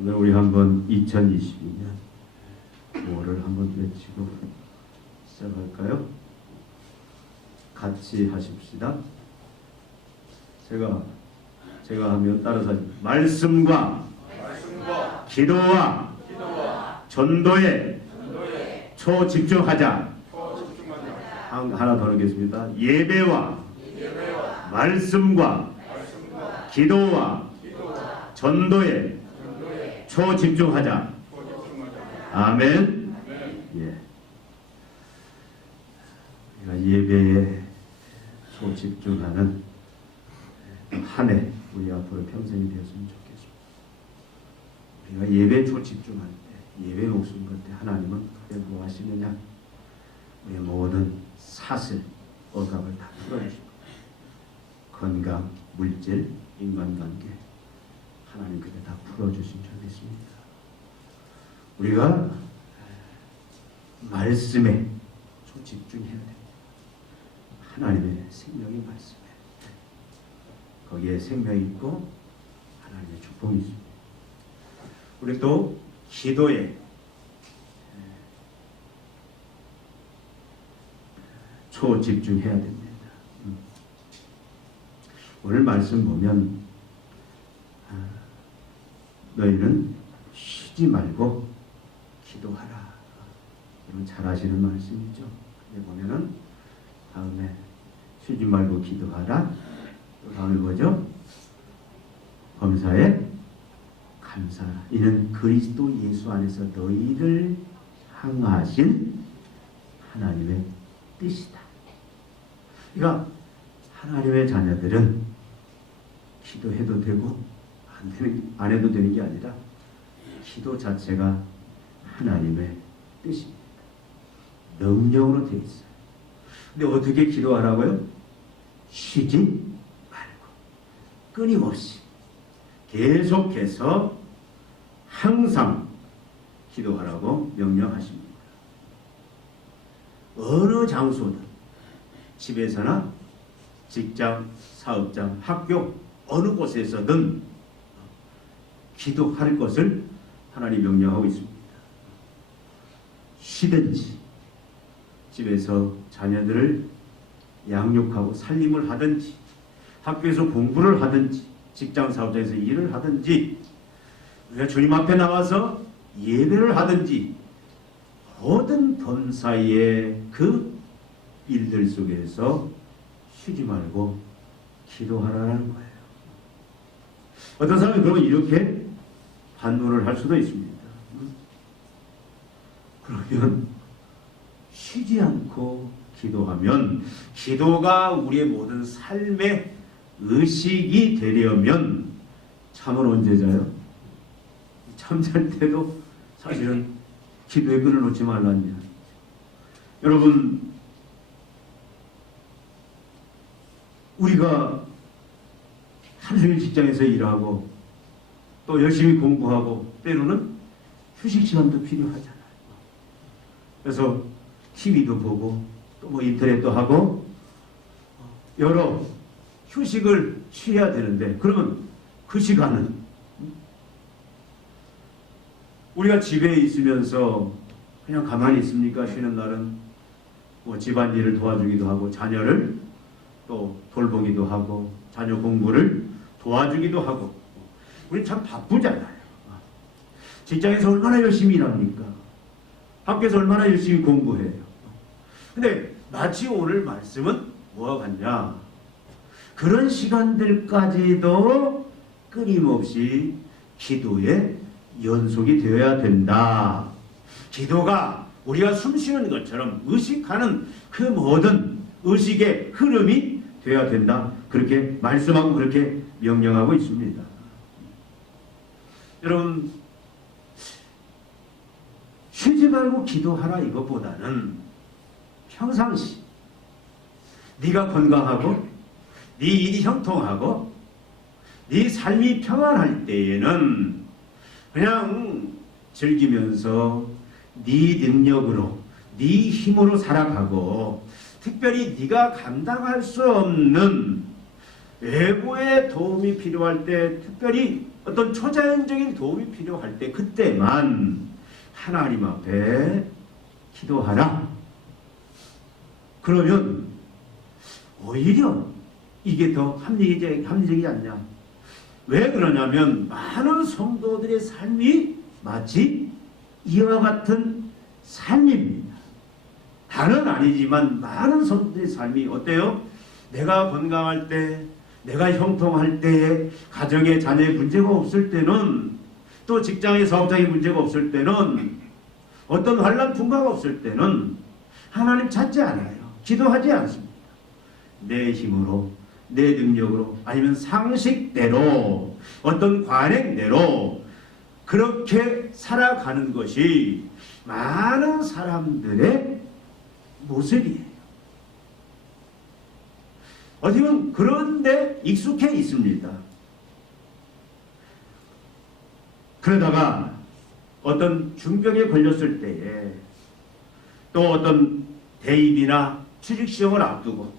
오늘 우리 한번 2022년 5월을 한번 외치고 시작할까요? 같이 하십시다. 제가 하면 따라서 말씀과 기도와 전도에 초집중하자. 하나 더 하겠습니다. 예배와 말씀과 기도와 전도에 초집중하자. 아멘. 예. 우리가 예배에 초집중하는 한 해 우리 앞으로 평생이 되었으면 좋겠습니다. 우리가 예배에 초집중할 때, 예배 목숨 걸 때 하나님은 그때 뭐 하시느냐? 우리의 모든 사슬, 억압을 다 풀어주시고 건강, 물질, 인간관계 하나님 그때 다 풀어주신 줄 믿습니다. 우리가 말씀에 초집중해야 됩니다. 하나님의 생명의 말씀에 거기에 생명이 있고 하나님의 축복이 있습니다. 우리 또 기도에 초집중해야 됩니다. 오늘 말씀 보면 너희는 쉬지 말고 기도하라. 이건 잘 아시는 말씀이죠. 여기 보면은 다음에 쉬지 말고 기도하라. 또 다음에 뭐죠? 범사에 감사하라. 이는 그리스도 예수 안에서 너희를 향하신 하나님의 뜻이다. 그러니까 하나님의 자녀들은 기도해도 되고 안 해도 되는 게 아니라 기도 자체가 하나님의 뜻입니다. 명령으로 되어 있어요. 근데 어떻게 기도하라고요? 쉬지 말고 끊임없이 계속해서 항상 기도하라고 명령하십니다. 어느 장소든 집에서나 직장, 사업장, 학교 어느 곳에서든 기도할 것을 하나님 명령하고 있습니다. 쉬든지 집에서 자녀들을 양육하고 살림을 하든지 학교에서 공부를 하든지 직장 사업장에서 일을 하든지 우리가 주님 앞에 나와서 예배를 하든지 모든 범사의 그 일들 속에서 쉬지 말고 기도하라는 거예요. 어떤 사람이 그러면 이렇게 반문을 할 수도 있습니다. 그러면 쉬지 않고 기도하면 기도가 우리의 모든 삶의 의식이 되려면 잠은 언제 자요? 잠잘 때도 사실은 기도의 끈을 놓지 말라는 이야기. 여러분, 우리가 하루 종일 직장에서 일하고 또 열심히 공부하고 때로는 휴식 시간도 필요하잖아요. 그래서 TV도 보고 또 뭐 인터넷도 하고 여러 휴식을 취해야 되는데 그러면 그 시간은 우리가 집에 있으면서 그냥 가만히 있습니까? 쉬는 날은 뭐 집안일을 도와주기도 하고 자녀를 또 돌보기도 하고 자녀 공부를 도와주기도 하고 우리 참 바쁘잖아요. 직장에서 얼마나 열심히 일합니까? 학교에서 얼마나 열심히 공부해요. 근데 마치 오늘 말씀은 뭐와 같냐? 그런 시간들까지도 끊임없이 기도에 연속이 되어야 된다. 기도가 우리가 숨쉬는 것처럼 의식하는 그 모든 의식의 흐름이 되어야 된다. 그렇게 말씀하고 그렇게 명령하고 있습니다. 여러분, 쉬지 말고 기도하라 이것보다는 평상시 네가 건강하고 네 일이 형통하고 네 삶이 평안할 때에는 그냥 즐기면서 네 능력으로 네 힘으로 살아가고 특별히 네가 감당할 수 없는 외부의 도움이 필요할 때 특별히 어떤 초자연적인 도움이 필요할 때 그때만 하나님 앞에 기도하라. 그러면 오히려 이게 더 합리적이지 않냐. 왜 그러냐면 많은 성도들의 삶이 마치 이와 같은 삶입니다. 다는 아니지만 많은 성도들의 삶이 어때요? 내가 건강할 때, 내가 형통할 때, 가정에 자녀에 문제가 없을 때는, 또 직장에 사업장에 문제가 없을 때는, 어떤 환난 풍파가 없을 때는 하나님 찾지 않아요. 기도하지 않습니다. 내 힘으로, 내 능력으로, 아니면 상식대로, 어떤 관행대로 그렇게 살아가는 것이 많은 사람들의 모습이에요. 어떻게 보면 그런데 익숙해 있습니다. 그러다가 어떤 중병에 걸렸을 때에, 또 어떤 대입이나 취직시험을 앞두고,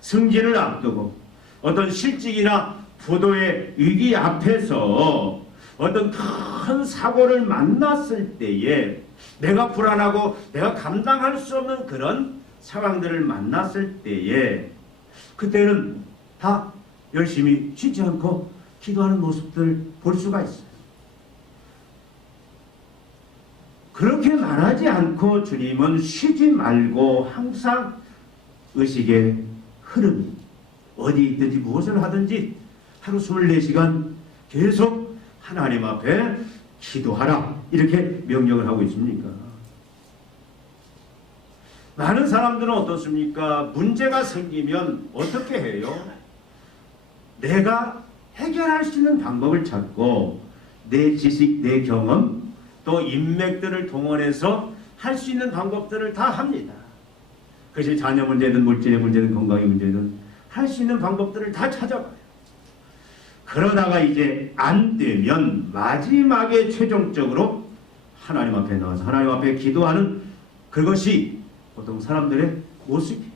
승진을 앞두고, 어떤 실직이나 부도의 위기 앞에서 어떤 큰 사고를 만났을 때에 내가 불안하고 내가 감당할 수 없는 그런 상황들을 만났을 때에 그때는 다 열심히 쉬지 않고 기도하는 모습들을 볼 수가 있어요. 그렇게 말하지 않고 주님은 쉬지 말고 항상 의식의 흐름이 어디 있든지 무엇을 하든지 하루 24시간 계속 하나님 앞에 기도하라, 이렇게 명령을 하고 있습니까? 많은 사람들은 어떻습니까? 문제가 생기면 어떻게 해요? 내가 해결할 수 있는 방법을 찾고 내 지식, 내 경험, 또 인맥들을 동원해서 할 수 있는 방법들을 다 합니다. 그것이 자녀 문제든 물질의 문제든 건강의 문제든 할 수 있는 방법들을 다 찾아봐요. 그러다가 이제 안 되면 마지막에 최종적으로 하나님 앞에 나와서 하나님 앞에 기도하는 그것이 보통 사람들의 모습이에요.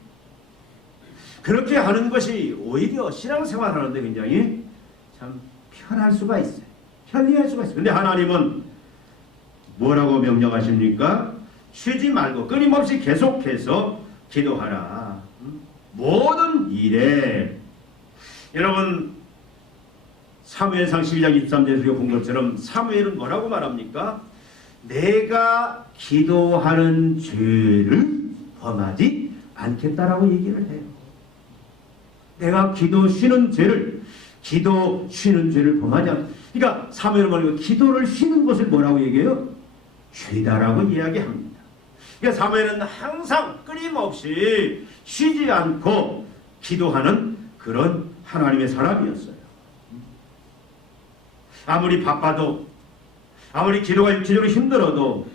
그렇게 하는 것이 오히려 신앙생활 하는데 굉장히 참 편할 수가 있어요. 편리할 수가 있어요. 근데 하나님은 뭐라고 명령하십니까? 쉬지 말고 끊임없이 계속해서 기도하라. 모든 일에, 여러분 사무엘상 12장 23절에서 본 것처럼 사무엘은 뭐라고 말합니까? 내가 기도하는 죄를 범하지 않겠다라고 얘기를 해요. 내가 기도 쉬는 죄를 범하지 않겠다. 그러니까 사무엘은 뭐냐면 기도를 쉬는 것을 뭐라고 얘기해요? 죄다라고 이야기합니다. 그러니까 사무엘은 항상 끊임없이 쉬지 않고 기도하는 그런 하나님의 사람이었어요. 아무리 바빠도, 아무리 기도가 육체적으로 힘들어도,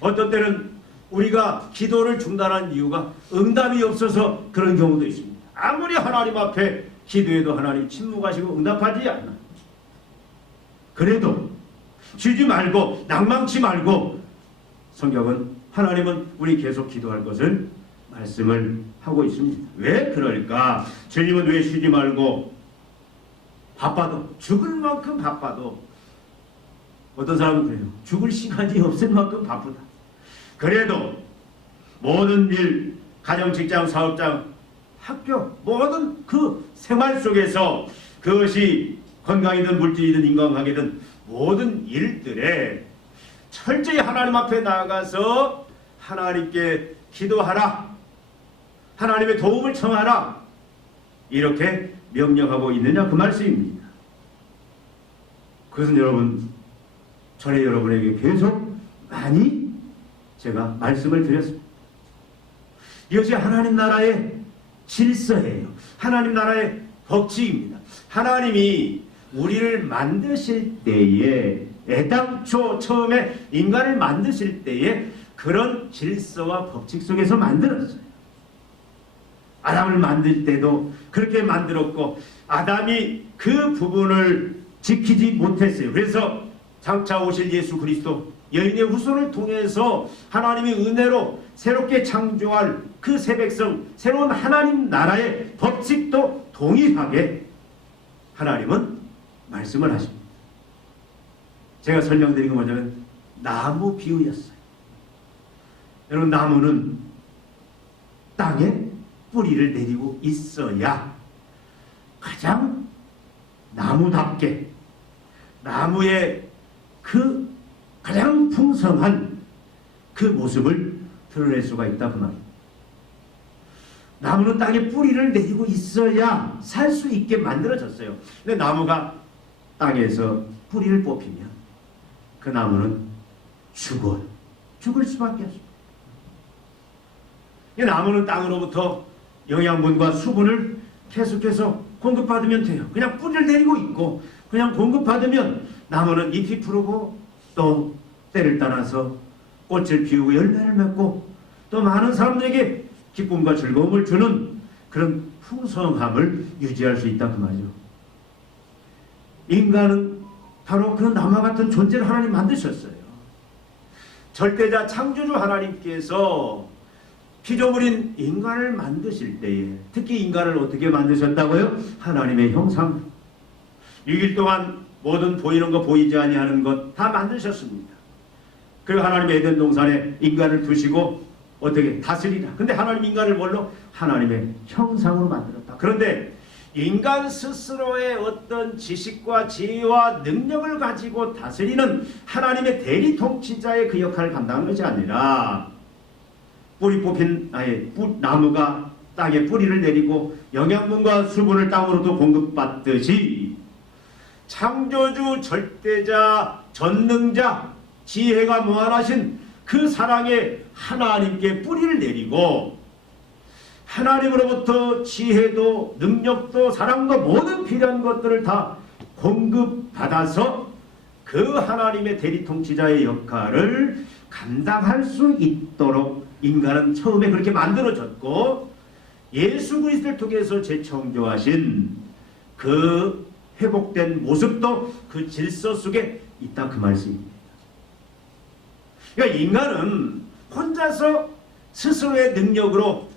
어떤 때는 우리가 기도를 중단한 이유가 응답이 없어서 그런 경우도 있습니다. 아무리 하나님 앞에 기도해도 하나님 침묵하시고 응답하지 않아요. 그래도 쉬지 말고 낭망치 말고 성경은, 하나님은 우리 계속 기도할 것을 말씀을 하고 있습니다. 왜 그럴까? 주님은 왜 쉬지 말고 바빠도, 죽을 만큼 바빠도, 어떤 사람은 그래요. 죽을 시간이 없을 만큼 바쁘다. 그래도 모든 일, 가정, 직장, 사업장, 학교, 모든 그 생활 속에서 그것이 건강이든 물질이든 인간관계든 모든 일들에 철저히 하나님 앞에 나아가서 하나님께 기도하라, 하나님의 도움을 청하라, 이렇게 명령하고 있느냐 그 말씀입니다. 그것은 여러분, 전에 여러분에게 계속 많이 제가 말씀을 드렸습니다. 이것이 하나님 나라의 질서예요. 하나님 나라의 법칙입니다. 하나님이 우리를 만드실 때에, 애당초 처음에 인간을 만드실 때에 그런 질서와 법칙 속에서 만들었어요. 아담을 만들 때도 그렇게 만들었고, 아담이 그 부분을 지키지 못했어요. 그래서 장차 오실 예수 그리스도, 여인의 후손을 통해서 하나님의 은혜로 새롭게 창조할 그 새 백성, 새로운 하나님 나라의 법칙도 동일하게 하나님은 말씀을 하십니다. 제가 설명드린 건 뭐냐면 나무 비유였어요. 여러분, 나무는 땅에 뿌리를 내리고 있어야 가장 나무답게 나무의 그 가장 풍성한 그 모습을 드러낼 수가 있다 그 말이에요. 나무는 땅에 뿌리를 내리고 있어야 살 수 있게 만들어졌어요. 근데 나무가 땅에서 뿌리를 뽑히면 그 나무는 죽어요. 죽을 수밖에 없습니다. 이 나무는 땅으로부터 영양분과 수분을 계속해서 공급받으면 돼요. 그냥 뿌리를 내리고 있고 그냥 공급받으면 나무는 잎이 푸르고 또 때를 따라서 꽃을 피우고 열매를 맺고 또 많은 사람들에게 기쁨과 즐거움을 주는 그런 풍성함을 유지할 수 있다 그 말이죠. 인간은 바로 그런 나무와 같은 존재를 하나님 만드셨어요. 절대자 창조주 하나님께서 피조물인 인간을 만드실 때에 특히 인간을 어떻게 만드셨다고요? 하나님의 형상. 6일 동안 모든 보이는 것 보이지 아니하는 것 다 만드셨습니다. 그리고 하나님 에덴 동산에 인간을 두시고 어떻게 다스리라. 근데 하나님 인간을 뭘로? 하나님의 형상으로 만들었다. 그런데 인간 스스로의 어떤 지식과 지혜와 능력을 가지고 다스리는 하나님의 대리 통치자의 그 역할을 감당하는 것이 아니라 뿌리 뽑힌 나무가 땅에 뿌리를 내리고 영양분과 수분을 땅으로도 공급받듯이 창조주 절대자 전능자 지혜가 무한하신 그 사랑의 하나님께 뿌리를 내리고 하나님으로부터 지혜도 능력도 사랑도 모든 필요한 것들을 다 공급받아서 그 하나님의 대리통치자의 역할을 감당할 수 있도록 인간은 처음에 그렇게 만들어졌고 예수 그리스도를 통해서 재창조하신 그 회복된 모습도 그 질서 속에 있다 그 말씀입니다. 그러니까 인간은 혼자서 스스로의 능력으로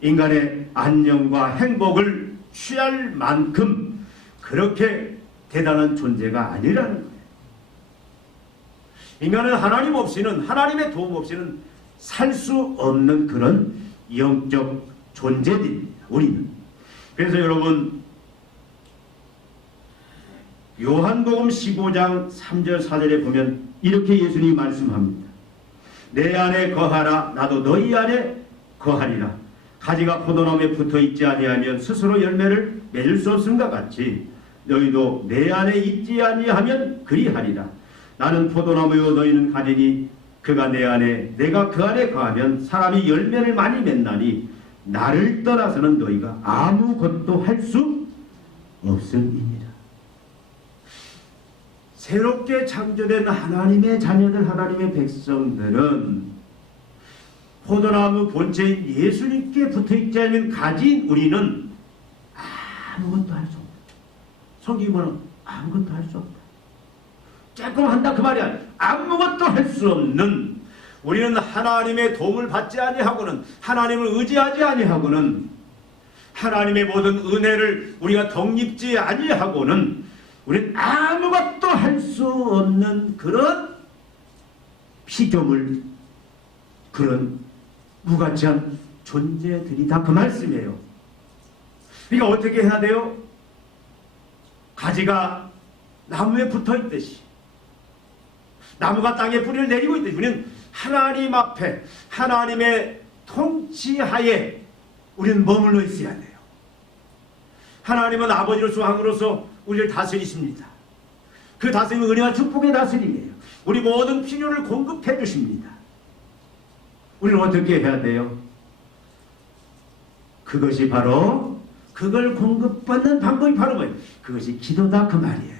인간의 안녕과 행복을 취할 만큼 그렇게 대단한 존재가 아니라는 거예요. 인간은 하나님 없이는 하나님의 도움 없이는 살 수 없는 그런 영적 존재들입니다. 우리는. 그래서 여러분 요한복음 15장 3절 4절에 보면 이렇게 예수님이 말씀합니다. 내 안에 거하라 나도 너희 안에 거하리라. 가지가 포도나무에 붙어있지 아니하면 스스로 열매를 맺을 수 없음과 같이 너희도 내 안에 있지 아니하면 그리하리라. 나는 포도나무요 너희는 가지니 그가 내 안에 내가 그 안에 거하면 사람이 열매를 많이 맺나니 나를 떠나서는 너희가 아무것도 할 수 없음이니라. 새롭게 창조된 하나님의 자녀들 하나님의 백성들은 포도나무 본체인 예수님께 붙어있지 않으면 가진 우리는 아무것도 할 수 없다. 성경은 아무것도 할 수 없다. 조금 한다 그 말이야. 아무것도 할 수 없는 우리는 하나님의 도움을 받지 아니하고는 하나님을 의지하지 아니하고는 하나님의 모든 은혜를 우리가 덧입지 아니하고는 우리는 아무것도 할 수 없는 그런 피조물 그런 무가치한 존재들이다 그 말씀이에요. 그러니까 어떻게 해야 돼요? 가지가 나무에 붙어있듯이 나무가 땅에 뿌리를 내리고 있듯이 우리는 하나님 앞에 하나님의 통치하에 우리는 머물러 있어야 돼요. 하나님은 아버지로서 왕으로서 우리를 다스리십니다. 그 다스림은 은혜와 축복의 다스림이에요. 우리 모든 필요를 공급해 주십니다. 우리는 어떻게 해야 돼요? 그것이 바로 그걸 공급받는 방법이 바로 뭐예요? 그것이 기도다 그 말이에요.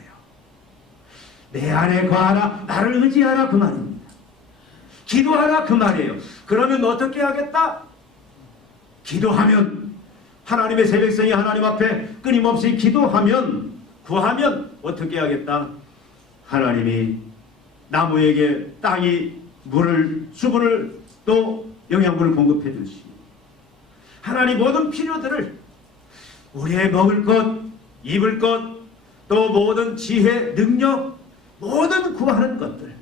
내 안에 거하라 나를 의지하라 그 말입니다. 기도하라 그 말이에요. 그러면 어떻게 하겠다? 기도하면 하나님의 새 백성이 하나님 앞에 끊임없이 기도하면 구하면 어떻게 하겠다? 하나님이 나무에게 땅이 물을 수분을 또 영양분을 공급해 주시. 하나님 모든 필요들을 우리의 먹을 것, 입을 것, 또 모든 지혜, 능력 모든 구하는 것들,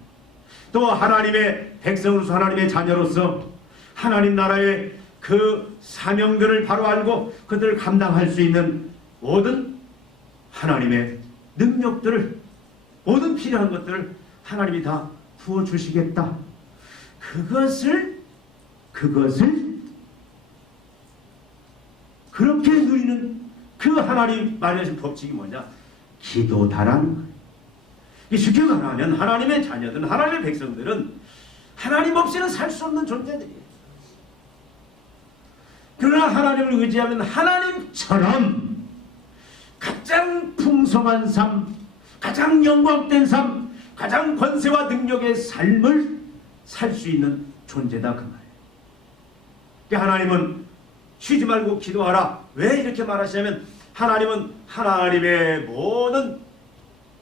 또 하나님의 백성으로서 하나님의 자녀로서 하나님 나라의 그 사명들을 바로 알고 그들을 감당할 수 있는 모든 하나님의 능력들을, 모든 필요한 것들을 하나님이 다 부어주시겠다. 그것을 그렇게 누리는 그 하나님 말하신 법칙이 뭐냐? 기도다라는 거예요. 쉽게 말하면 하나님의 자녀들은, 하나님의 백성들은 하나님 없이는 살 수 없는 존재들이에요. 그러나 하나님을 의지하면 하나님처럼 가장 풍성한 삶, 가장 영광된 삶, 가장 권세와 능력의 삶을 살 수 있는 존재다 그 말이에요. 그러니까 하나님은 쉬지 말고 기도하라. 왜 이렇게 말하시냐면 하나님은 하나님의 모든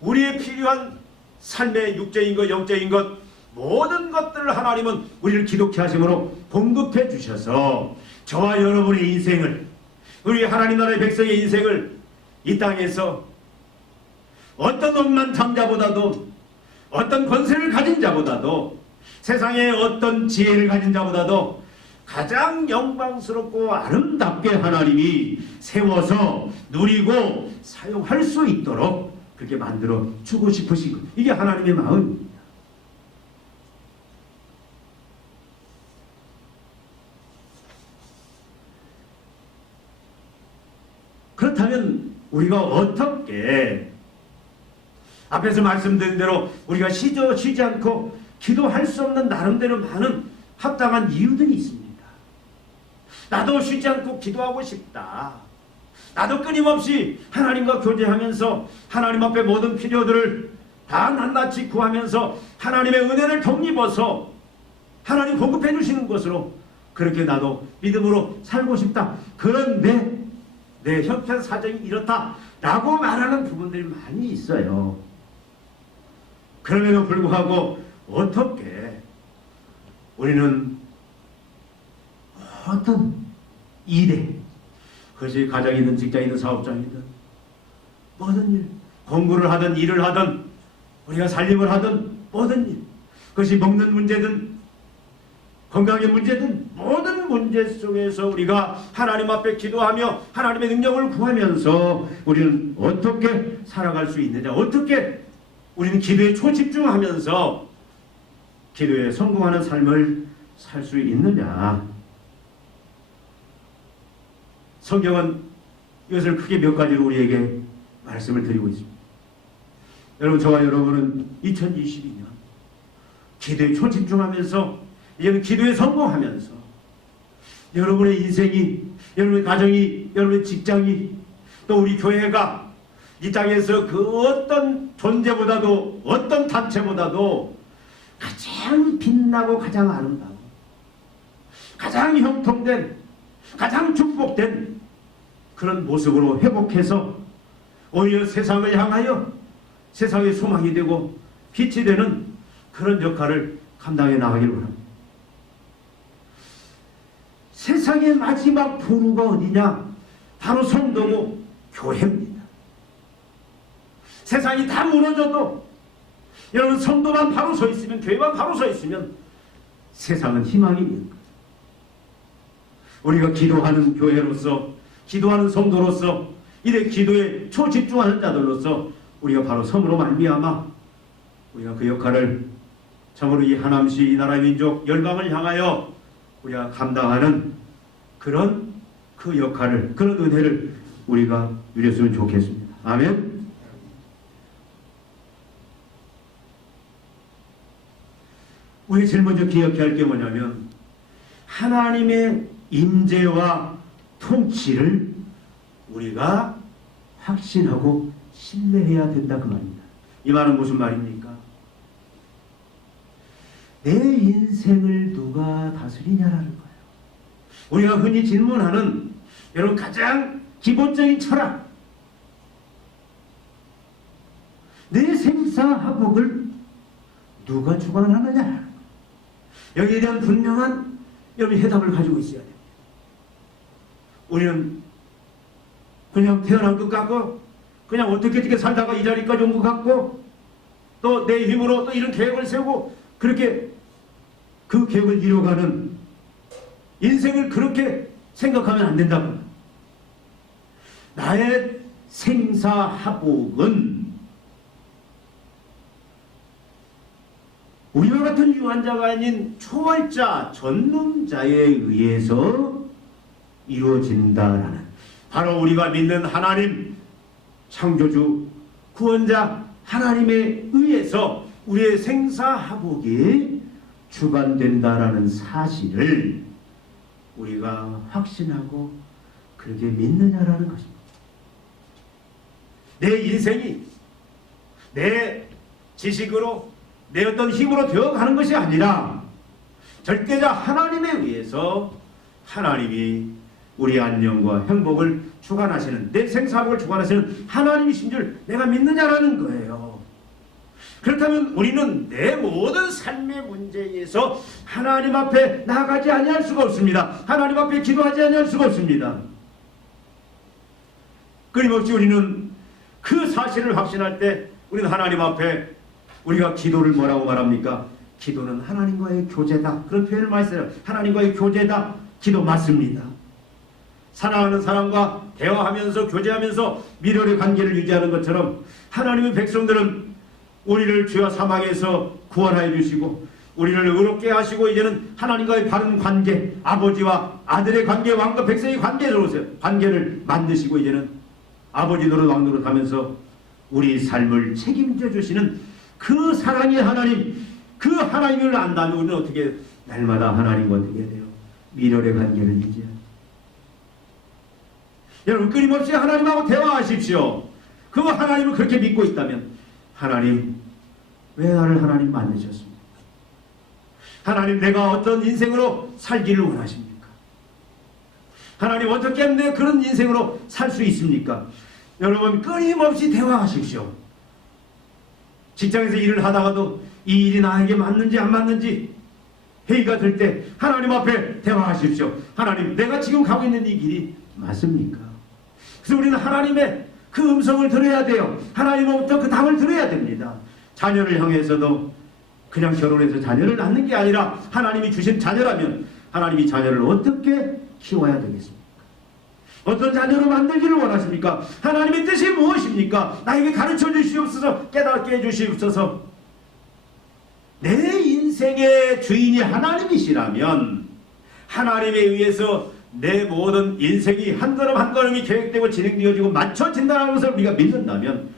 우리의 필요한 삶의 육적인 것, 영적인 것, 모든 것들을 하나님은 우리를 기독케 하심으로 공급해 주셔서 저와 여러분의 인생을, 우리 하나님 나라의 백성의 인생을 이 땅에서 어떤 억만장자보다도, 어떤 권세를 가진 자보다도, 세상에 어떤 지혜를 가진 자보다도 가장 영광스럽고 아름답게 하나님이 세워서 누리고 사용할 수 있도록 그렇게 만들어 주고 싶으신 것. 이게 하나님의 마음입니다. 그렇다면 우리가 어떻게 앞에서 말씀드린 대로 우리가 쉬지 않고 기도할 수 없는 나름대로 많은 합당한 이유들이 있습니다. 나도 쉬지 않고 기도하고 싶다. 나도 끊임없이 하나님과 교제하면서 하나님 앞에 모든 필요들을 다 낱낱이 구하면서 하나님의 은혜를 덧입어서 하나님 공급해 주시는 것으로 그렇게 나도 믿음으로 살고 싶다. 그런데 내 형편 사정이 이렇다 라고 말하는 부분들이 많이 있어요. 그럼에도 불구하고 어떻게 우리는 어떤 일에, 그것이 가정이든 직장이든 사업장이든 모든 일, 공부를 하든 일을 하든 우리가 살림을 하든 모든 일, 그것이 먹는 문제든 건강의 문제든 모든 문제 속에서 우리가 하나님 앞에 기도하며 하나님의 능력을 구하면서 우리는 어떻게 살아갈 수 있느냐, 어떻게 우리는 기도에 초집중하면서 기도에 성공하는 삶을 살 수 있느냐. 성경은 이것을 크게 몇 가지로 우리에게 말씀을 드리고 있습니다. 여러분, 저와 여러분은 2022년 기도에 초집중하면서, 이제는 기도에 성공하면서 여러분의 인생이, 여러분의 가정이, 여러분의 직장이, 또 우리 교회가 이 땅에서 그 어떤 존재보다도, 어떤 단체보다도 가장 빛나고 가장 아름다운, 가장 형통된, 가장 축복된 그런 모습으로 회복해서 오히려 세상을 향하여 세상의 소망이 되고 빛이 되는 그런 역할을 감당해 나가기를 원합니다. 세상의 마지막 보루가 어디냐? 바로 성도고 교회입니다. 세상이 다 무너져도 여러분, 성도만 바로 서 있으면, 교회만 바로 서 있으면 세상은 희망이 있는 거예요. 우리가 기도하는 교회로서, 기도하는 성도로서, 이래 기도에 초집중하는 자들로서 우리가 바로 섬으로 말미암아 우리가 그 역할을 참으로 이 하남시, 이 나라의 민족, 열방을 향하여 우리가 감당하는 그런 그 역할을, 그런 은혜를 우리가 누렸으면 좋겠습니다. 아멘. 우리 제일 먼저 기억해야 할 게 뭐냐면 하나님의 임재와 통치를 우리가 확신하고 신뢰해야 된다 그 말입니다. 이 말은 무슨 말입니까? 내 인생을 누가 다스리냐라는 거예요. 우리가 흔히 질문하는 여러분 가장 기본적인 철학, 내 생사화복을 누가 주관하느냐, 여기에 대한 분명한 여러분 해답을 가지고 있어야 됩니다. 우리는 그냥 태어난 것 같고, 그냥 어떻게 살다가 이 자리까지 온 것 같고, 또 내 힘으로 또 이런 계획을 세우고 그렇게 그 계획을 이뤄가는 인생을 그렇게 생각하면 안 된다고. 나의 생사하복은 우리와 같은 유한자가 아닌 초월자, 전능자에 의해서 이루어진다라는, 바로 우리가 믿는 하나님, 창조주, 구원자 하나님에 의해서 우리의 생사하복이 주관된다라는 사실을 우리가 확신하고 그렇게 믿느냐라는 것입니다. 내 인생이 내 지식으로 내 어떤 힘으로 되어가는 것이 아니라 절대자 하나님에 의해서 하나님이 우리 안녕과 행복을 주관하시는, 내 생사복을 주관하시는 하나님이신 줄 내가 믿느냐라는 거예요. 그렇다면 우리는 내 모든 삶의 문제에서 하나님 앞에 나아가지 아니할 수가 없습니다. 하나님 앞에 기도하지 아니할 수가 없습니다. 끊임없이 우리는 그 사실을 확신할 때 우리는 하나님 앞에 우리가 기도를 뭐라고 말합니까? 기도는 하나님과의 교제다. 그런 표현을 많이 써요. 하나님과의 교제다. 기도 맞습니다. 사랑하는 사람과 대화하면서 교제하면서 밀혈의 관계를 유지하는 것처럼 하나님의 백성들은 우리를 죄와 사망에서 구원하여 주시고 우리를 의롭게 하시고 이제는 하나님과의 바른 관계, 아버지와 아들의 관계, 왕과 백성의 관계를 만드시고 이제는 아버지 노릇 왕 노릇 하면서 우리 삶을 책임져 주시는 그 사랑의 하나님, 그 하나님을 안다면 우리는 어떻게 날마다 하나님과 어떻게 해야 돼요? 밀혈의 관계를 유지해야 돼요. 여러분 끊임없이 하나님하고 대화하십시오. 그 하나님을 그렇게 믿고 있다면 하나님, 왜 나를 하나님 만드셨습니까? 하나님, 내가 어떤 인생으로 살기를 원하십니까? 하나님, 어떻게 하면 내가 그런 인생으로 살 수 있습니까? 여러분 끊임없이 대화하십시오. 직장에서 일을 하다가도 이 일이 나에게 맞는지 안 맞는지 회의가 될 때 하나님 앞에 대화하십시오. 하나님, 내가 지금 가고 있는 이 길이 맞습니까? 그래서 우리는 하나님의 그 음성을 들어야 돼요. 하나님으로부터 그 답을 들어야 됩니다. 자녀를 향해서도 그냥 결혼해서 자녀를 낳는 게 아니라 하나님이 주신 자녀라면 하나님이 자녀를 어떻게 키워야 되겠습니까? 어떤 자녀로 만들기를 원하십니까? 하나님의 뜻이 무엇입니까? 나에게 가르쳐 주시옵소서, 깨닫게 해주시옵소서. 내 인생의 주인이 하나님이시라면 하나님에 의해서 내 모든 인생이 한 걸음 한 걸음이 계획되고 진행되어지고 맞춰진다는 것을 우리가 믿는다면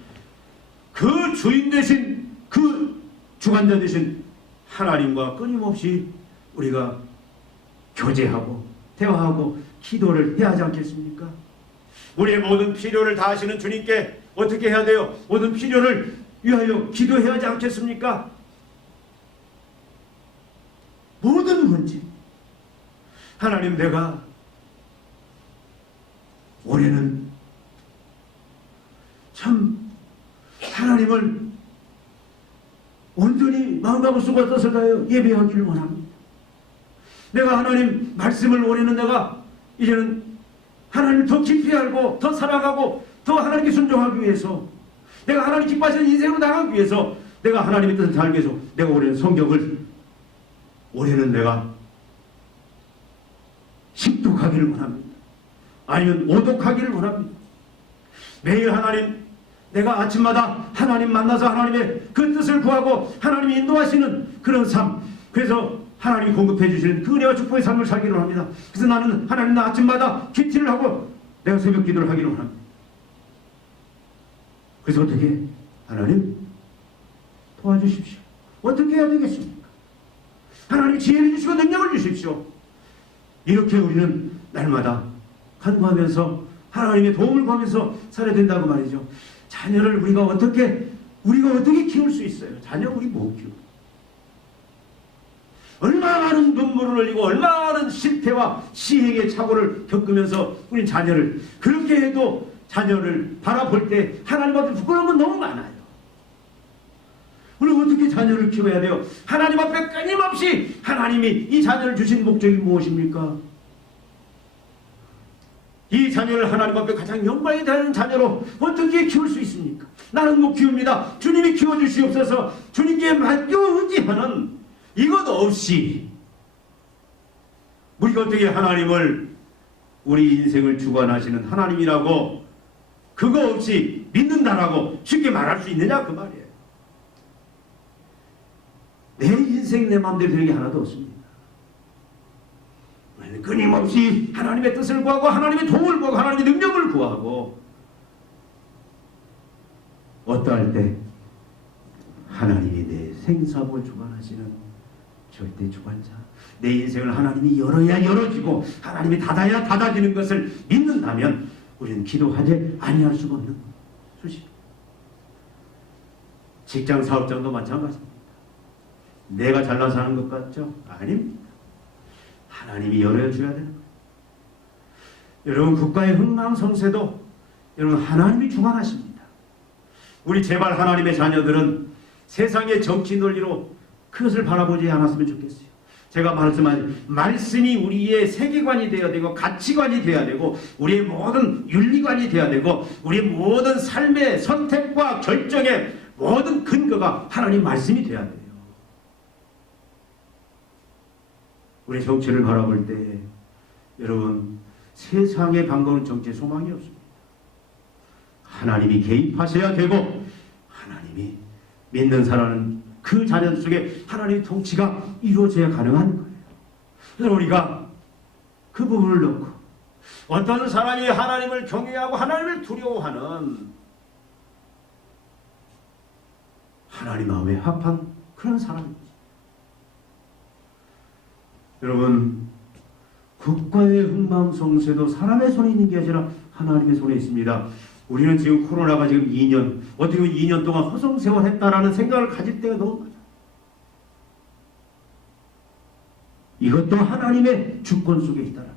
그 주인 되신, 그 주관자 되신 하나님과 끊임없이 우리가 교제하고 대화하고 기도를 해야 하지 않겠습니까? 우리의 모든 필요를 다하시는 주님께 어떻게 해야 돼요? 모든 필요를 위하여 기도해야 하지 않겠습니까? 모든 문제, 하나님, 내가 올해는 참 하나님을 온전히 마음과 모습과 뜻을 다하여 예배하기를 원합니다. 내가 하나님 말씀을 올해는 내가 이제는 하나님을 더 깊이 알고 더 사랑하고 더 하나님께 순종하기 위해서, 내가 하나님 기뻐하시는 인생으로 나가기 위해서, 내가 하나님의 뜻을 알기 위해서 내가 올해는 성경을 올해는 내가 식독하기를 원합니다. 아니면 오독하기를 원합니다. 매일 하나님, 내가 아침마다 하나님 만나서 하나님의 그 뜻을 구하고 하나님이 인도하시는 그런 삶, 그래서 하나님이 공급해 주시는 그 은혜와 축복의 삶을 살기를 합니다. 그래서 나는 하나님, 나 아침마다 큐티를 하고 내가 새벽 기도를 하기를 원합니다. 그래서 어떻게? 하나님 도와주십시오. 어떻게 해야 되겠습니까? 하나님 지혜를 주시고 능력을 주십시오. 이렇게 우리는 날마다 간구하면서 하나님의 도움을 구하면서 살아야 된다고 말이죠. 자녀를 우리가 어떻게 키울 수 있어요? 자녀 우리 못 키워. 얼마나 많은 눈물을 흘리고 얼마나 많은 실패와 시행의 착오를 겪으면서 우리 자녀를, 그렇게 해도 자녀를 바라볼 때 하나님 앞에 부끄러운 건 너무 많아요. 우리 어떻게 자녀를 키워야 돼요? 하나님 앞에 끊임없이 하나님이 이 자녀를 주신 목적이 무엇입니까? 이 자녀를 하나님 앞에 가장 영광이 되는 자녀로 어떻게 키울 수 있습니까? 나는 못 키웁니다. 주님이 키워주시옵소서. 주님께 맡겨 의지하는 이것 없이 우리가 어떻게 하나님을 우리 인생을 주관하시는 하나님이라고 그거 없이 믿는다라고 쉽게 말할 수 있느냐 그 말이에요. 내 인생 내 마음대로 되는 게 하나도 없습니다. 우리는 끊임없이 하나님의 뜻을 구하고 하나님의 도움을 구하고 하나님의 능력을 구하고 어떠할 때 하나님이 내 생사를 주관하시는 절대 주관자, 내 인생을 하나님이 열어야 열어지고 하나님이 닫아야 닫아지는 것을 믿는다면 우리는 기도하지 아니할 수가 없는 수십. 직장 사업장도 마찬가지입니다. 내가 잘나서 하는 것 같죠? 아닙니다. 하나님이 열어줘야 되는 거예요. 여러분 국가의 흥망성쇠도 여러분 하나님이 주관하십니다. 우리 제발 하나님의 자녀들은 세상의 정치 논리로 그것을 바라보지 않았으면 좋겠어요. 제가 말씀한 말씀이 우리의 세계관이 되어야 되고 가치관이 되어야 되고 우리의 모든 윤리관이 되어야 되고 우리의 모든 삶의 선택과 결정의 모든 근거가 하나님 말씀이 되어야 돼요. 우리 정치를 바라볼 때 여러분 세상에 반가운 정치에 소망이 없습니다. 하나님이 개입하셔야 되고 하나님이 믿는 사람은 그 자녀들 속에 하나님의 통치가 이루어져야 가능한 거예요. 그래서 우리가 그 부분을 놓고 어떤 사람이 하나님을 경외하고 하나님을 두려워하는 하나님 마음에 합한 그런 사람입니다. 여러분 국가의 흥망성쇠도 사람의 손에 있는 게 아니라 하나님의 손에 있습니다. 우리는 지금 코로나가 지금 2년, 어떻게 보면 2년 동안 허송세월 했다라는 생각을 가질 때가 너무 많아요. 이것도 하나님의 주권 속에 있다라는 거예요.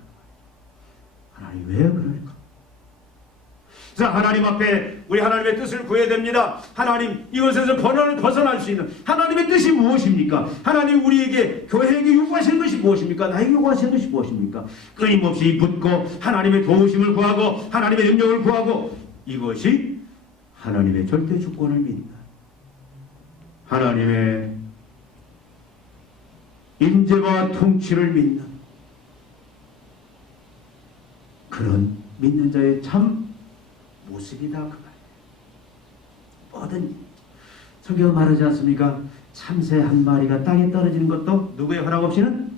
하나님 왜 그럴까? 그래서 하나님 앞에 우리 하나님의 뜻을 구해야 됩니다. 하나님 이것에서 벗어날 수 있는 하나님의 뜻이 무엇입니까? 하나님 우리에게 교회에게 요구하시는 것이 무엇입니까? 나에게 요구하시는 것이 무엇입니까? 끊임없이 묻고 하나님의 도우심을 구하고 하나님의 능력을 구하고 이것이 하나님의 절대 주권을 믿는다. 하나님의 인재와 통치를 믿는 그런 믿는 자의 참 모습이다 그 말이에요. 뭐든 성경 말하지 않습니까? 참새 한 마리가 땅에 떨어지는 것도 누구의 허락 없이는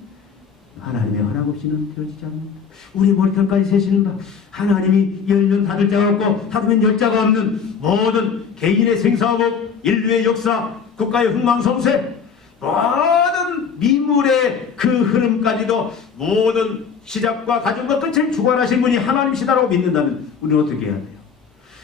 하나님의 허락 없이는 되어지지 않는다. 우리 머리털까지 세시는 바 하나님이 열면 닫을 자가 없고 닫으면 열 자가 없는 모든 개인의 생사복, 인류의 역사, 국가의 흥망성쇠 모든 미물의 그 흐름까지도 모든 시작과 가정과 끝을 주관하신 분이 하나님이시다라고 믿는다면 우리는 어떻게 해야 돼요?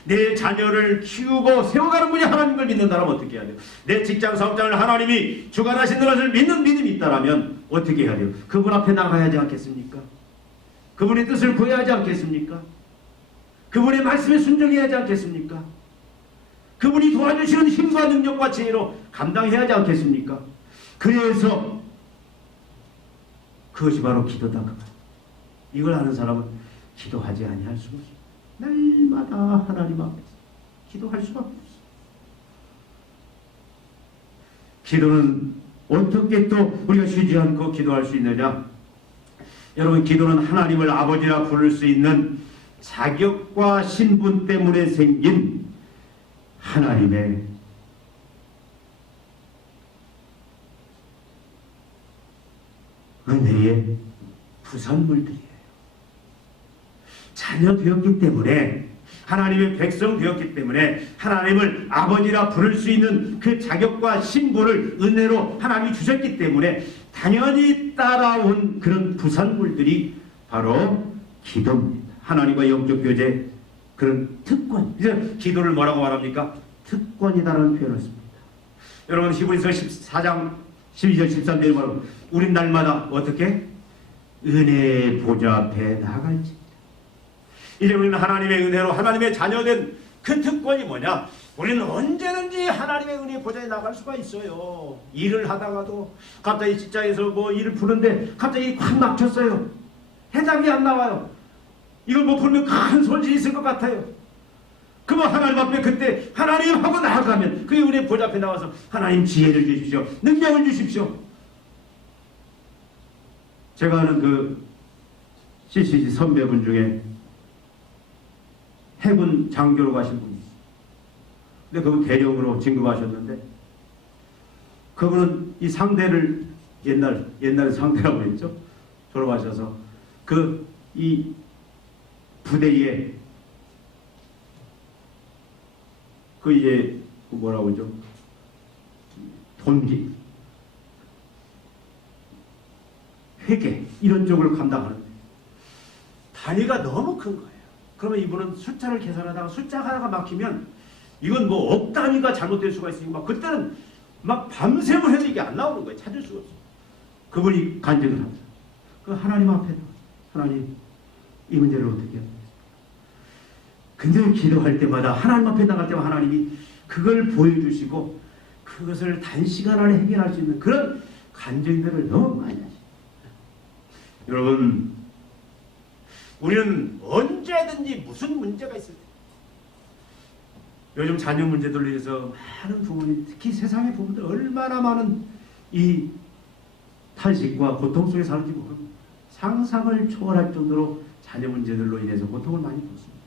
내 자녀를 키우고 세워가는 분이 하나님을 믿는다면 어떻게 해야 돼요? 내 직장 사업장을 하나님이 주관하시는 것을 믿는 믿음이 있다면 어떻게 해야 돼요? 그분 앞에 나가야 하지 않겠습니까? 그분의 뜻을 구해야 하지 않겠습니까? 그분의 말씀에 순종해야 하지 않겠습니까? 그분이 도와주시는 힘과 능력과 지혜로 감당해야 하지 않겠습니까? 그래서 그것이 바로 기도다 그 말. 이걸 아는 사람은 기도하지 아니할 수가 없습니다. 날마다 하나님 앞에서 기도할 수가 없어요. 기도는 어떻게 또 우리가 쉬지 않고 기도할 수 있느냐? 여러분 기도는 하나님을 아버지라 부를 수 있는 자격과 신분 때문에 생긴 하나님의 은혜의 부산물들이에요. 자녀 되었기 때문에 하나님의 백성 되었기 때문에 하나님을 아버지라 부를 수 있는 그 자격과 신분을 은혜로 하나님이 주셨기 때문에 당연히 따라온 그런 부산물들이 바로 기도입니다. 하나님과 영적 교제 그런 특권. 이제 기도를 뭐라고 말합니까? 특권이다라는 표현을 씁니다. 여러분 히브리서 14장 12절 13절에 말하고 우린 날마다 어떻게? 은혜의 보좌 앞에 나갈지. 이제 우리는 하나님의 은혜로 하나님의 자녀된 그 특권이 뭐냐? 우리는 언제든지 하나님의 은혜 보좌에 나갈 수가 있어요. 일을 하다가도 갑자기 직장에서 뭐 일을 푸는데 갑자기 확 막혔어요. 해답이 안 나와요. 이걸 못 풀면 큰 손실이 있을 것 같아요. 그러면 하나님 앞에 그때 하나님 하고 나아가면 그게 우리의 보좌 앞에 나와서 하나님 지혜를 주십시오. 능력을 주십시오. 제가 아는 그 CCC 선배분 중에 해군 장교로 가신 분이 있어요. 근데 그분 대령으로 진급하셨는데 그분은 이 상대를 옛날에 상대라고 했죠. 졸업하셔서 이 부대에 이제 뭐라고 하죠? 돈기, 회계 이런 쪽을 감당하는데 단위가 너무 큰 거예요. 그러면 이분은 숫자를 계산하다가 숫자 하나가 막히면 이건 뭐 억 단위가 잘못될 수가 있으니까 그때는 막 밤샘을 해도 이게 안 나오는 거예요. 찾을 수가 없어요. 그분이 간증을 합니다. 그 하나님 앞에 하나님 이 문제를 어떻게 해요? 근데 기도할 때마다 하나님 앞에 나갈 때마다 하나님이 그걸 보여주시고 그것을 단시간 안에 해결할 수 있는 그런 간증들을 너무 많이 하시죠. 여러분, 우리는 언제든지 무슨 문제가 있을 때 요즘 자녀 문제들로 인해서 많은 부모님, 특히 세상의 부모들 얼마나 많은 이 탄식과 고통 속에 사는지 모릅니다. 상상을 초월할 정도로 자녀 문제들로 인해서 고통을 많이 받습니다.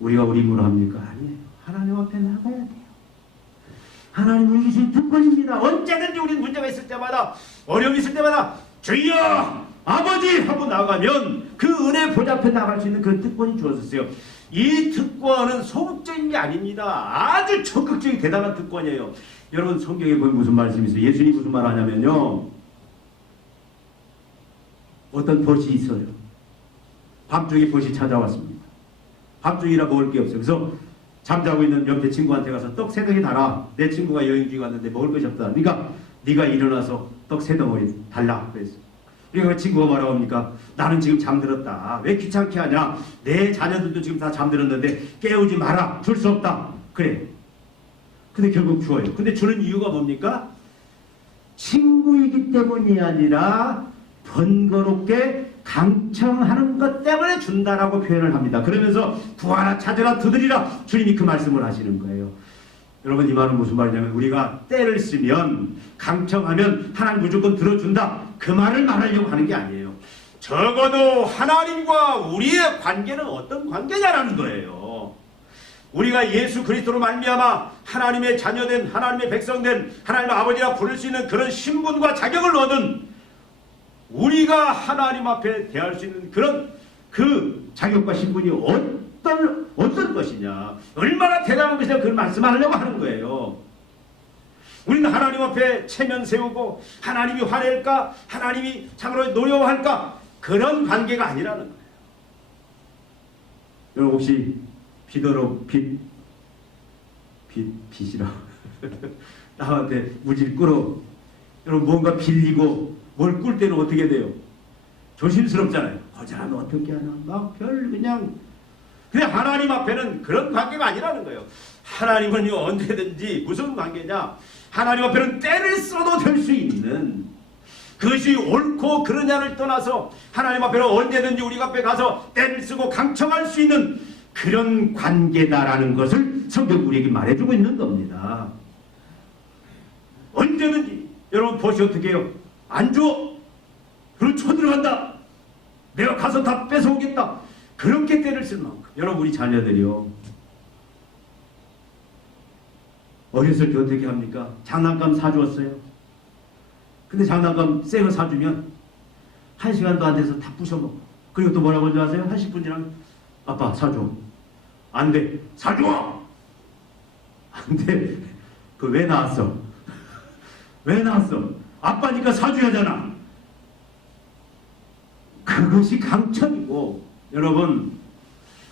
우리가 우리 힘으로 합니까? 아니에요. 하나님 앞에 나가야 돼요. 하나님 우리 주신 특권입니다. 언제든지 우리는 문제가 있을 때마다 어려움이 있을 때마다 주여 아버지 하고 나가면 그 은혜 보좌 앞에 나갈 수 있는 그 특권이 주어졌어요. 이 특권은 소극적인 게 아닙니다. 아주 적극적인 대단한 특권이에요. 여러분 성경에 보면 무슨 말씀이 있어요? 예수님이 무슨 말 하냐면요. 어떤 벗이 있어요. 밤중에 벗이 찾아왔습니다. 밤중이라 먹을 게 없어요. 그래서 잠자고 있는 옆에 친구한테 가서 떡 3덩이 달아. 내 친구가 여행 중에 왔는데 먹을 것이 없다. 그러니까 네가 일어나서 떡 3덩어리 달라. 그랬어. 그러니까 그 친구가 뭐라고 합니까? 나는 지금 잠들었다. 왜 귀찮게 하냐? 내 자녀들도 지금 다 잠들었는데 깨우지 마라. 줄 수 없다. 그래. 근데 결국 주어요. 근데 주는 이유가 뭡니까? 친구이기 때문이 아니라 번거롭게 강청하는 것 때문에 준다라고 표현을 합니다. 그러면서 구하라 찾으라 두드리라 주님이 그 말씀을 하시는 거예요. 여러분 이 말은 무슨 말이냐면 우리가 때를 쓰면 강청하면 하나님 무조건 들어준다. 그 말을 말하려고 하는 게 아니에요. 적어도 하나님과 우리의 관계는 어떤 관계냐라는 거예요. 우리가 예수 그리스도로 말미암아 하나님의 자녀된 하나님의 백성된 하나님의 아버지라 부를 수 있는 그런 신분과 자격을 얻은 우리가 하나님 앞에 대할 수 있는 그런 그 자격과 신분이 어떤 것이냐, 얼마나 대단한 것이냐 그걸 말씀하려고 하는 거예요. 우리는 하나님 앞에 체면 세우고 하나님이 화낼까, 하나님이 참으로 노여워할까 그런 관계가 아니라는 거예요. 여러분 혹시 빚이라 나한테 무지를 끌어 여러분 뭔가 빌리고 뭘 꿀 때는 어떻게 돼요? 조심스럽잖아요. 거절하면 어떻게 하나 막 그냥 하나님 앞에는 그런 관계가 아니라는 거예요. 하나님은요 언제든지 무슨 관계냐? 하나님 앞에는 때를 써도 될 수 있는 그것이 옳고 그러냐를 떠나서 하나님 앞에는 언제든지 우리 앞에 가서 때를 쓰고 강청할 수 있는 그런 관계다라는 것을 성경 우리에게 말해주고 있는 겁니다. 언제든지 여러분 보시 어떻게 해요? 안 줘. 그럼 쳐들어간다. 내가 가서 다 뺏어오겠다. 그렇게 때를 쓸 만큼. 여러분 우리 자녀들이요. 어렸을 때 어떻게 합니까? 장난감 사주었어요. 근데 장난감 새 거 사주면 1시간도 안 돼서 다 부셔먹어. 그리고 또 뭐라고 하는지 아세요? 10분 지나면 아빠 사줘. 안 돼. 사줘! 안 돼. 그 왜 나왔어? 왜 나왔어? 아빠니까 사줘야 하잖아. 그것이 강청이고 여러분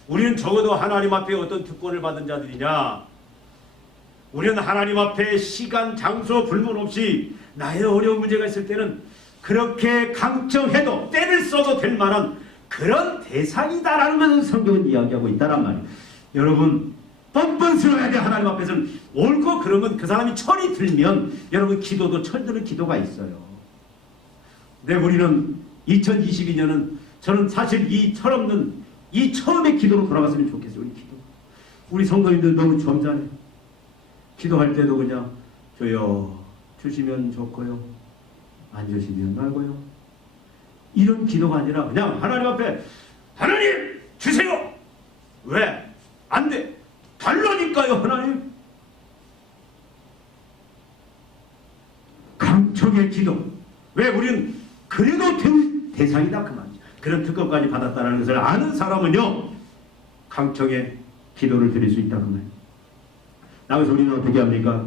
우리는 적어도 하나님 앞에 어떤 특권을 받은 자들이냐? 우리는 하나님 앞에 시간, 장소, 불문 없이 나의 어려운 문제가 있을 때는 그렇게 강청해도 때를 써도 될 만한 그런 대상이다라는 것을 성경은 이야기하고 있다란 말이에요. 여러분 뻔뻔스러워야 돼. 하나님 앞에서는 옳고 그러면 그 사람이 철이 들면 여러분 기도도 철드는 기도가 있어요. 네, 우리는 2022년은 저는 사실 이 철없는 이 처음의 기도로 돌아갔으면 좋겠어요. 우리 기도. 우리 성도님들 너무 점잖해. 기도할 때도 그냥 줘요. 주시면 좋고요. 안 주시면 말고요. 이런 기도가 아니라 그냥 하나님 앞에 하나님 주세요. 왜? 안 돼. 달라니까요 하나님. 강청의 기도. 왜? 우리는 그래도 된 대상이다 그 말이죠. 그런 특권까지 받았다는 것을 아는 사람은요 강청의 기도를 드릴 수 있다 그 말이에요. 나그래서 우리는 어떻게 합니까?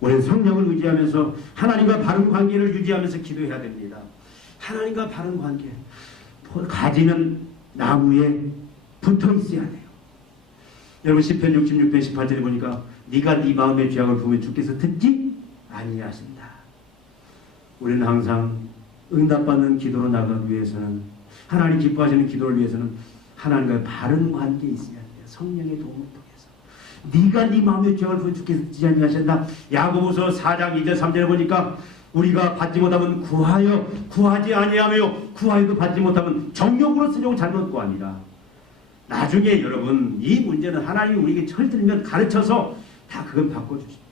우리는 성령을 의지하면서 하나님과 바른 관계를 유지하면서 기도해야 됩니다. 하나님과 바른 관계. 가지는 나무에 붙어 있어야 돼요. 여러분 시편 66편 18절에 보니까 네가 네 마음의 죄악을 보면 주께서 듣지 아니하신다. 우리는 항상 응답받는 기도로 나가기 위해서는, 하나님 기뻐하시는 기도를 위해서는 하나님과 바른 관계에 있어야 돼요. 성령의 도움을 통해서. 네가 네 마음의 죄악을 보면 주께서 듣지 아니하신다. 야고보서 4장 2절 3절에 보니까 우리가 받지 못하면 구하여, 구하지 아니하며 구하여도 받지 못하면 정욕으로 쓰려고 잘못 구하니라. 나중에 여러분 이 문제는 하나님이 우리에게 철들면 가르쳐서 다 그걸 바꿔주십니다.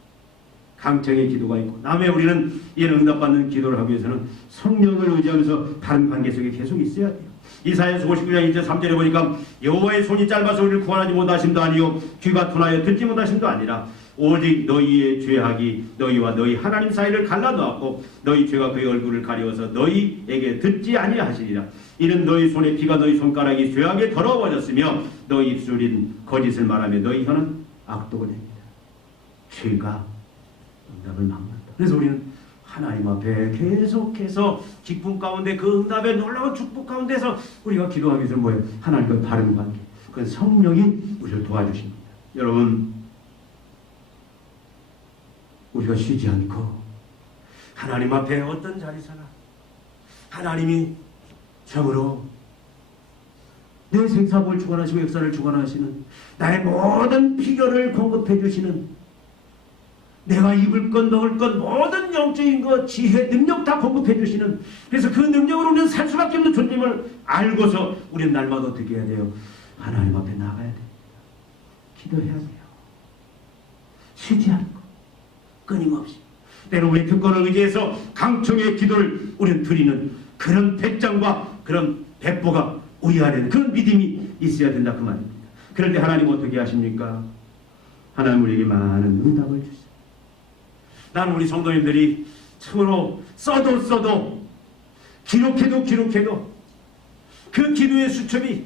강청의 기도가 있고, 다음에 우리는 이런 응답받는 기도를 하기 위해서는 성령을 의지하면서 다른 관계 속에 계속 있어야 돼요. 이사야서 59장 2절 3절에 보니까 여호와의 손이 짧아서 우리를 구원하지 못하심도 아니요 귀가 둔하여 듣지 못하심도 아니라 오직 너희의 죄악이 너희와 너희 하나님 사이를 갈라놓았고 너희 죄가 그의 얼굴을 가리워서 너희에게 듣지 아니하시리라. 이는 너희 손에 피가 너희 손가락이 죄악에 더러워졌으며 너희 입술인 거짓을 말하며 너희 혀는 악독을 행이다. 죄가 응답을 막는다. 그래서 우리는 하나님 앞에 계속해서 기쁨 가운데 그 응답의 놀라운 축복 가운데서 우리가 기도하기 위해서 뭐예요? 하나님과 바른 관계. 그건 성령이 우리를 도와주십니다. 여러분, 우리가 쉬지 않고 하나님 앞에 어떤 자리서나 하나님이 참으로 내 생사복을 주관하시고 역사를 주관하시는, 나의 모든 필요를 공급해 주시는, 내가 입을 것 먹을 것 모든 영적인 것 지혜 능력 다 공급해 주시는, 그래서 그 능력으로 우리는 살 수밖에 없는 존재임을 알고서 우리는 날마다 어떻게 해야 돼요? 하나님 앞에 나가야 됩니다. 기도해야 돼요. 쉬지 않고 끊임없이 때로 우리 특권을 의지해서 강청의 기도를 우리는 드리는 그런 백장과 그런 백보가 우리 안에는 그런 믿음이 있어야 된다 그 말입니다. 그런데 하나님 어떻게 하십니까? 하나님 우리에게 많은 응답을 주세요. 나는 우리 성도님들이 참으로 써도 기록해도 그 기도의 수첩이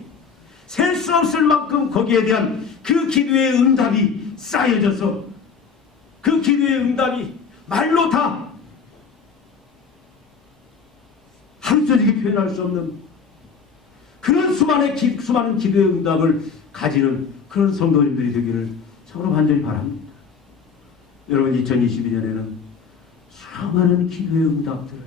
셀 수 없을 만큼 거기에 대한 그 기도의 응답이 쌓여져서 그 기도의 응답이 말로 다 함정하게 표현할 수 없는 그런 수많은 기도의 응답을 가지는 그런 성도님들이 되기를 참으로 간절히 바랍니다. 여러분 2022년에는 수많은 기도의 응답들을,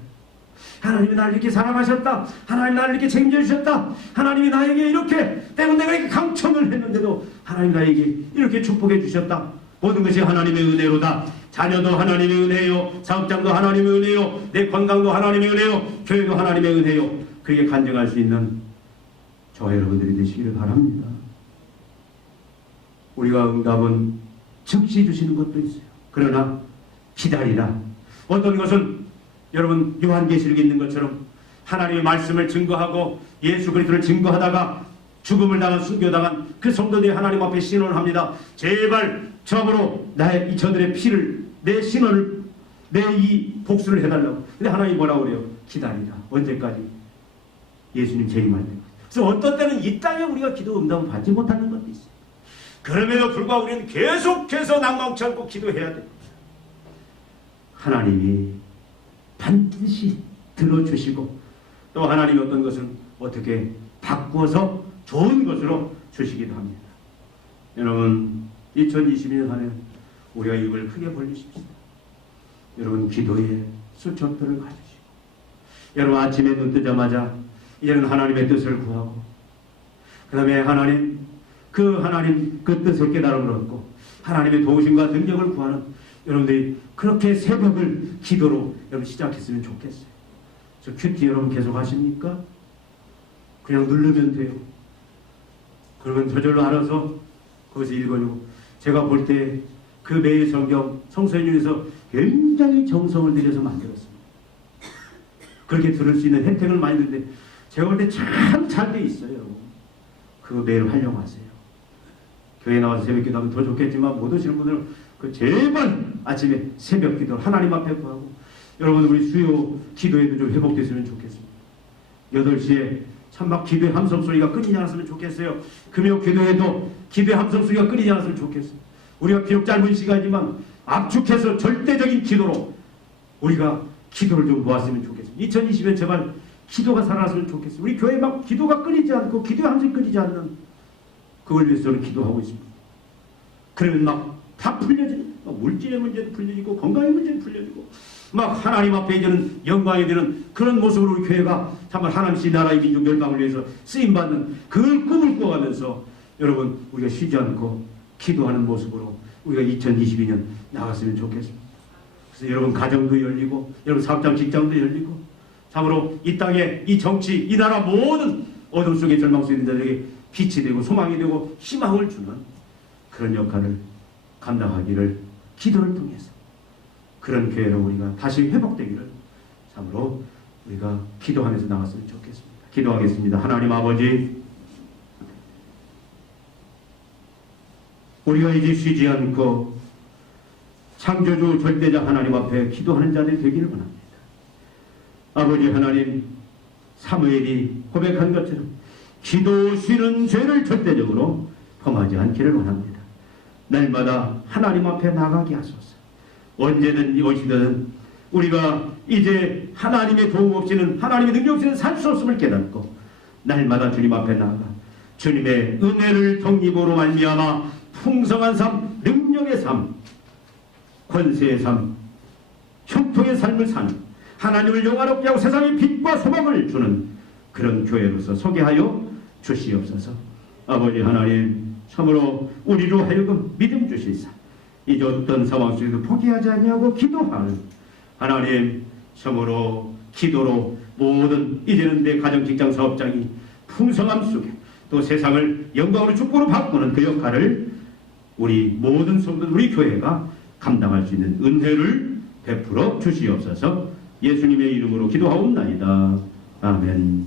하나님이 나를 이렇게 사랑하셨다, 하나님이 나를 이렇게 책임져 주셨다, 하나님이 나에게 이렇게 때문에 내가 이렇게 강청을 했는데도 하나님이 나에게 이렇게 축복해 주셨다, 모든 것이 하나님의 은혜로다, 자녀도 하나님의 은혜요, 사업장도 하나님의 은혜요, 내 건강도 하나님의 은혜요, 교회도 하나님의 은혜요, 그게 간증할 수 있는 저와 여러분들이 되시기를 바랍니다. 우리가 응답은 즉시 주시는 것도 있어요. 그러나 기다리라. 어떤 것은 여러분 요한계시록에 있는 것처럼 하나님의 말씀을 증거하고 예수 그리스도를 증거하다가 죽음을 당한, 순교당한 그 성도들이 하나님 앞에 신원을 합니다. 제발 저으로 나의 저들의 피를, 내 신원을, 내 이 복수를 해달라고. 근데 하나님이 뭐라고 그래요? 기다리라. 언제까지? 예수님 재림할 때까지. 그래서 어떤 때는 이 땅에 우리가 기도 응답을 받지 못하는 것도 있어요. 그럼에도 불구하고 우리는 계속해서 낭망치 않고 기도해야 됩니다. 하나님이 반드시 들어주시고 또 하나님이 어떤 것은 어떻게 바꾸어서 좋은 것으로 주시기도 합니다. 여러분 2022년 한 해 우리가 입을 크게 벌리십시오. 여러분 기도의 수첩들을 가지시고 여러분 아침에 눈 뜨자마자 이제는 하나님의 뜻을 구하고 그 다음에 하나님 그 뜻의 깨달음을 얻고 하나님의 도우심과 능력을 구하는 여러분들이 그렇게 새벽을 기도로 여러분 시작했으면 좋겠어요. 저 큐티 여러분 계속 하십니까? 그냥 누르면 돼요. 그러면 저절로 알아서 거기서 읽어주고, 제가 볼 때 그 매일 성경 성서인중에서 굉장히 정성을 들여서 만들었습니다. 그렇게 들을 수 있는 혜택을 많이 듣는데 제가 볼 때 참 잘 돼 있어요. 그 매일 활용하세요. 교회 나와서 새벽 기도하면 더 좋겠지만 못 오시는 분들은 그 제발 아침에 새벽 기도 하나님 앞에 구하고, 여러분 우리 수요 기도에도 좀 회복됐으면 좋겠습니다. 8시에 참 막 기도의 함성 소리가 끊이지 않았으면 좋겠어요. 금요 기도에도 기도의 함성 소리가 끊이지 않았으면 좋겠어요. 우리가 비록 짧은 시간이지만 압축해서 절대적인 기도로 우리가 기도를 좀 모았으면 좋겠어요. 2020년 제발 기도가 살아났으면 좋겠어요. 우리 교회 막 기도가 끊이지 않고 기도의 함성이 끊이지 않는, 그걸 위해서 저는 기도하고 있습니다. 그러면 막 다 풀려지고, 물질의 문제도 풀려지고 건강의 문제도 풀려지고 막 하나님 앞에 이제는 영광이 되는 그런 모습으로 우리 교회가 정말 하나님의 나라의 민족 멸망을 위해서 쓰임받는 그 꿈을 꾸어가면서 여러분 우리가 쉬지 않고 기도하는 모습으로 우리가 2022년 나갔으면 좋겠습니다. 그래서 여러분 가정도 열리고 여러분 사업장 직장도 열리고 참으로 이 땅에 이 정치 이 나라 모든 어둠 속에 절망 속에 있는 자들에게 빛이 되고 소망이 되고 희망을 주는 그런 역할을 감당하기를 기도를 통해서 그런 교회로 우리가 다시 회복되기를 참으로 우리가 기도하면서 나갔으면 좋겠습니다. 기도하겠습니다. 하나님 아버지, 우리가 이제 쉬지 않고 창조주 절대자 하나님 앞에 기도하는 자들이 되기를 원합니다. 아버지 하나님, 사무엘이 고백한 것처럼 기도 쉬는 죄를 절대적으로 범하지 않기를 원합니다. 날마다 하나님 앞에 나가게 하소서. 언제든 어디든 우리가 이제 하나님의 도움 없이는, 하나님의 능력 없이는 살 수 없음을 깨닫고 날마다 주님 앞에 나가 주님의 은혜를 덕립으로 말미암아 풍성한 삶, 능력의 삶, 권세의 삶, 형통의 삶을 사는 하나님을 영화롭게 하고 세상에 빛과 소망을 주는 그런 교회로서 소개하여 주시옵소서. 아버지 하나님, 참으로 우리로 하여금 믿음 주시사 이제 어떤 상황 속에도 포기하지 아니하고 기도하는 하나님, 참으로 기도로 모든 이제는 내 가정 직장 사업장이 풍성함 속에 또 세상을 영광으로 축복으로 바꾸는 그 역할을 우리 모든 성도들, 우리 교회가 감당할 수 있는 은혜를 베풀어 주시옵소서. 예수님의 이름으로 기도하옵나이다. 아멘.